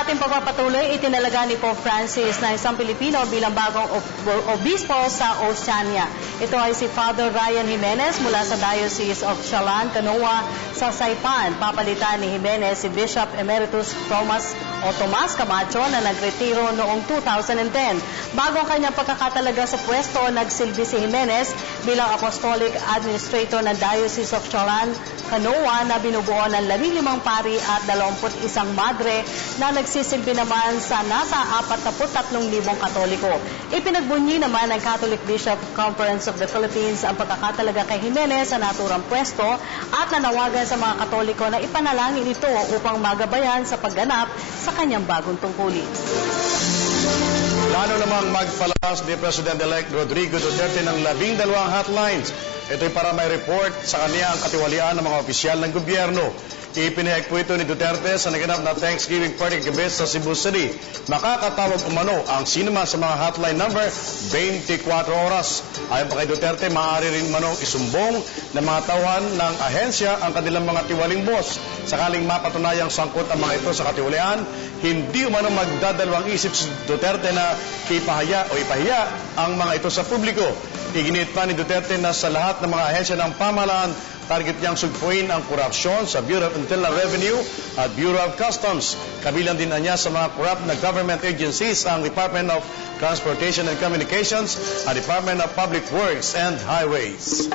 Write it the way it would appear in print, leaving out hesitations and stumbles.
Sa ating pagpapatuloy, itinalaga ni Pope Francis na isang Pilipino bilang bagong obispo sa Oceania. Ito ay si Father Ryan Jimenez mula sa Diocese of Chalan, Canoa, sa Saipan. Papalitan ni Jimenez si Bishop Emeritus Tomas Camacho na nagretiro noong 2010. Bago ang kanyang pagkakatalaga sa pwesto, nagsilbi si Jimenez bilang Apostolic Administrator ng Diocese of Chalan, Canoa na binubuo ng 15 pari at 21 madre na nagsisilbi naman sa nasa 43,000 Katoliko. Ipinagbunyi naman ng Catholic Bishop Conference of the Philippines ang pagkakatalaga kay Jimenez sa naturang pwesto at nanawagan sa mga Katoliko na ipanalangin ito upang magabayan sa pagganap sa kanyang bagong tungkulin. Plano namang magpalas ni President-elect Rodrigo Duterte ng 12 hotlines. Ito'y para may report sa kanya ang katiwalian ng mga opisyal ng gobyerno. Ipinahayag po ito ni Duterte sa naganap na Thanksgiving party gabi sa Cebu City. Makakatawag umano ang sinuman sa mga hotline number 24 oras. Ayon pa kay Duterte, maaari rin manong isumbong ng mga tauhan ng ahensya ang kanilang mga tiwaling boss. Sakaling mapatunayang sangkot ang mga ito sa katiwalian, hindi umano magdadalawang isip si Duterte na ipahiya ang mga ito sa publiko. Iginit pa ni Duterte na sa lahat ng mga ahensya ng pamahalaan, target niyang sugpuin ang korupsyon sa Bureau of Internal Revenue at Bureau of Customs. Kabilang din niya sa mga corrupt na government agencies ang Department of Transportation and Communications at Department of Public Works and Highways.